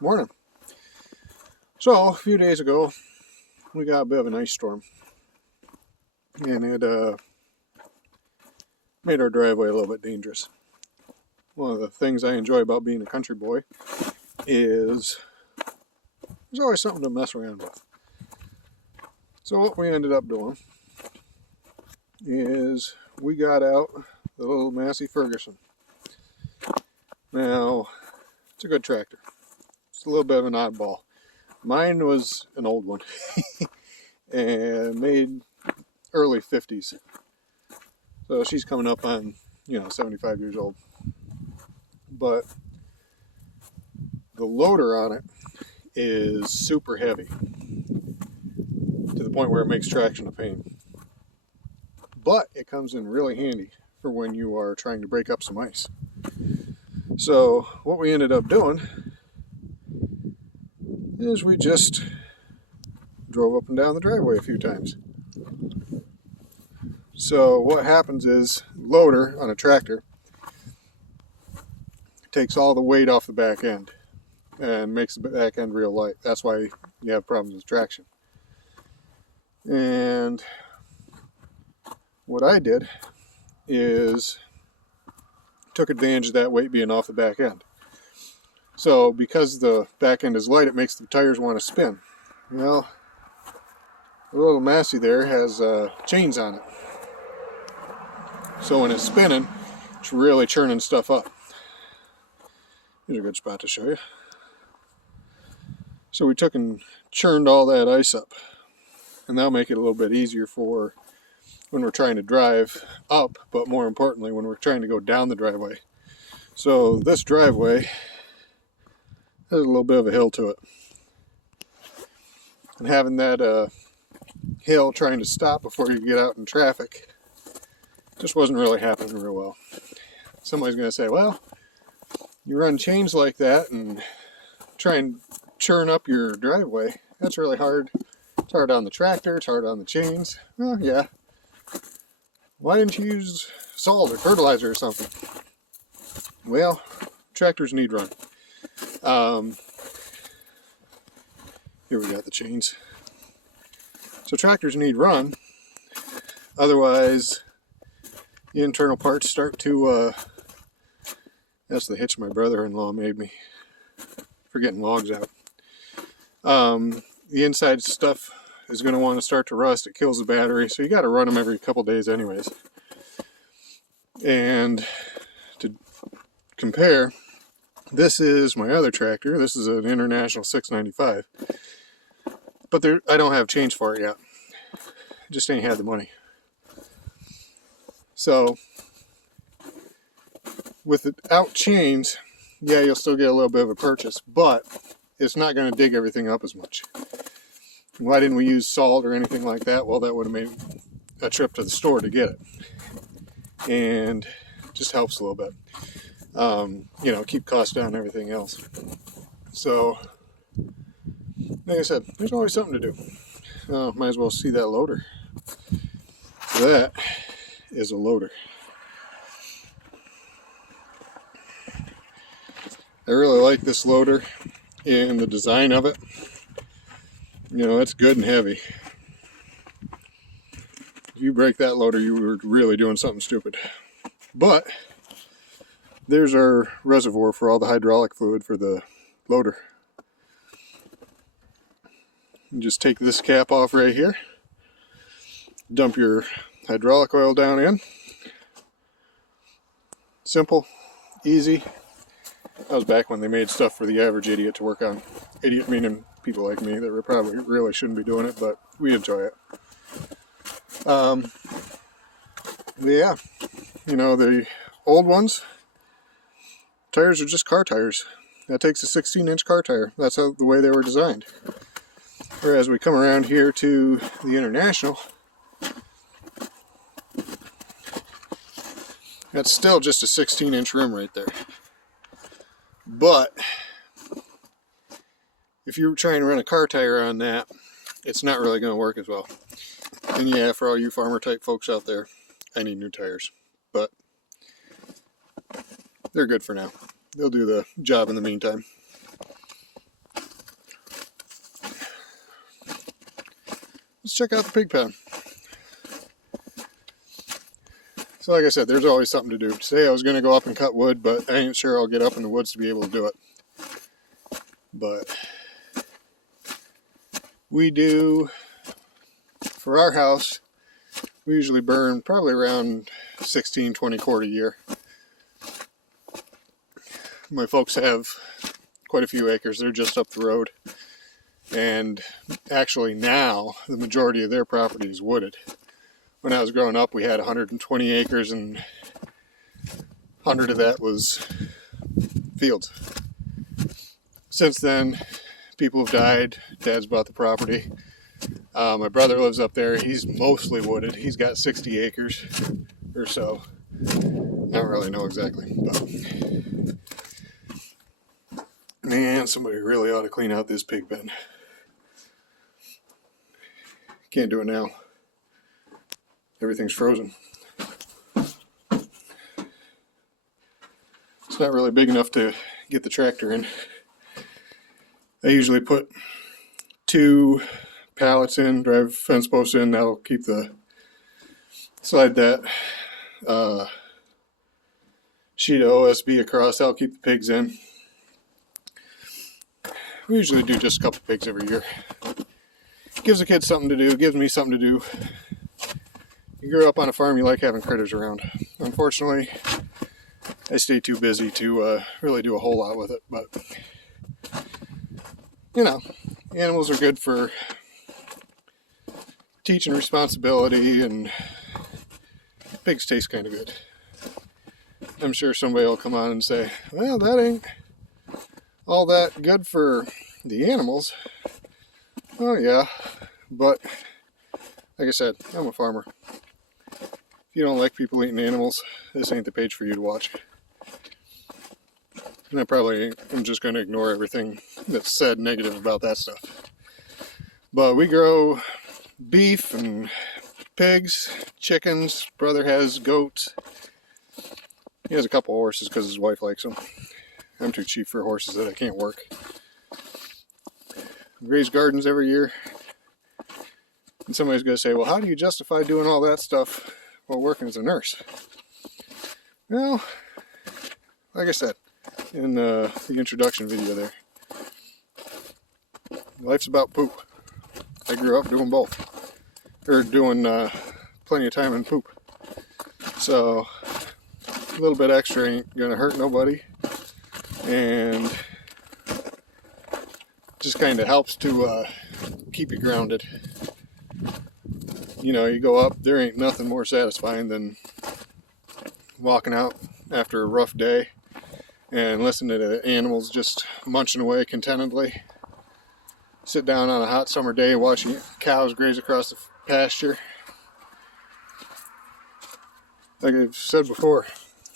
Morning. So, a few days ago, we got a bit of an ice storm, and it made our driveway a little bit dangerous. One of the things I enjoy about being a country boy is there's always something to mess around with. So what we ended up doing is we got out the little Massey Ferguson. Now, it's a good tractor. It's a little bit of an oddball. Mine was an old one and made early 50s. So she's coming up on, 75 years old. But the loader on it is super heavy to the point where it makes traction a pain. But it comes in really handy for when you are trying to break up some ice. So what we ended up doing is we just drove up and down the driveway a few times. So what happens is loader on a tractor takes all the weight off the back end and makes the back end real light. That's why you have problems with traction. And what I did is took advantage of that weight being off the back end. So because the back end is light, it makes the tires want to spin. Well, the little Massey there has chains on it. So when it's spinning, it's really churning stuff up. Here's a good spot to show you. So we took and churned all that ice up. And that'll make it a little bit easier for when we're trying to drive up, but more importantly, when we're trying to go down the driveway. So this driveway has a little bit of a hill to it. And having that hill trying to stop before you get out in traffic just wasn't really happening real well. Somebody's going to say, well, you run chains like that and try and churn up your driveway. That's really hard. It's hard on the tractor, it's hard on the chains. Well, yeah. Why didn't you use salt or fertilizer or something? Well, tractors need run. Here we got the chains. So tractors need run, otherwise the internal parts start to, that's the hitch my brother-in-law made me for getting logs out. The inside stuff is going to want to start to rust. It kills the battery, so you got to run them every couple days anyways. And to compare, this is my other tractor. This is an International 695. But I don't have change for it yet. Just ain't had the money. So, without chains, yeah, you'll still get a little bit of a purchase, but it's not going to dig everything up as much. Why didn't we use salt or anything like that? Well, that would have made a trip to the store to get it. And just helps a little bit. Keep costs down and everything else. So, like I said, there's always something to do. Might as well see that loader. That is a loader. I really like this loader and the design of it. It's good and heavy. If you break that loader, you were really doing something stupid. But there's our reservoir for all the hydraulic fluid for the loader. You just take this cap off right here, dump your hydraulic oil down in. Simple, easy. That was back when they made stuff for the average idiot to work on. Idiot meaning people like me that probably really shouldn't be doing it, but we enjoy it. But yeah, the old ones, tires are just car tires. That takes a 16-inch car tire. That's the way they were designed. Whereas we come around here to the International, that's still just a 16-inch rim right there. But if you're trying to run a car tire on that, it's not really going to work as well. And yeah, for all you farmer type folks out there, I need new tires. But they're good for now. They'll do the job in the meantime. let's check out the pig pen. So like I said, there's always something to do. Today I was going to go up and cut wood, but I ain't sure I'll get up in the woods to be able to do it. But we do, for our house, we usually burn probably around 16-20 cord a year. My folks have quite a few acres. They're just up the road. And actually now, the majority of their property is wooded. When I was growing up, we had 120 acres and 100 of that was fields. Since then, people have died. Dad's bought the property. My brother lives up there. He's mostly wooded. He's got 60 acres or so. I don't really know exactly, but man, somebody really ought to clean out this pig pen. Can't do it now. Everything's frozen. It's not really big enough to get the tractor in. I usually put 2 pallets in, drive fence posts in. That'll keep slide that sheet of OSB across. That'll keep the pigs in. We usually do just a couple pigs every year. Gives the kids something to do, gives me something to do. You grow up on a farm, you like having critters around. Unfortunately, I stay too busy to really do a whole lot with it, but you know, animals are good for teaching responsibility, and pigs taste kind of good. I'm sure somebody will come on and say, well, that ain't all that good for the animals. Oh yeah, but like I said, I'm a farmer. If you don't like people eating animals, this ain't the page for you to watch. And I probably am just going to ignore everything that's said negative about that stuff. But we grow beef and pigs, chickens. Brother has goats. He has a couple horses because his wife likes them. I'm too cheap for horses that I can't work. We raise gardens every year. And somebody's going to say, well, how do you justify doing all that stuff while working as a nurse? Well, like I said in the introduction video there, life's about poop. I grew up doing both, or doing plenty of time in poop. So a little bit extra ain't gonna hurt nobody, and just kind of helps to keep you grounded. You know, you go up, there ain't nothing more satisfying than walking out after a rough day and listening to the animals just munching away contentedly. Sit down on a hot summer day watching cows graze across the pasture. Like I've said before,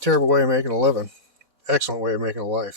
terrible way of making a living, excellent way of making a life.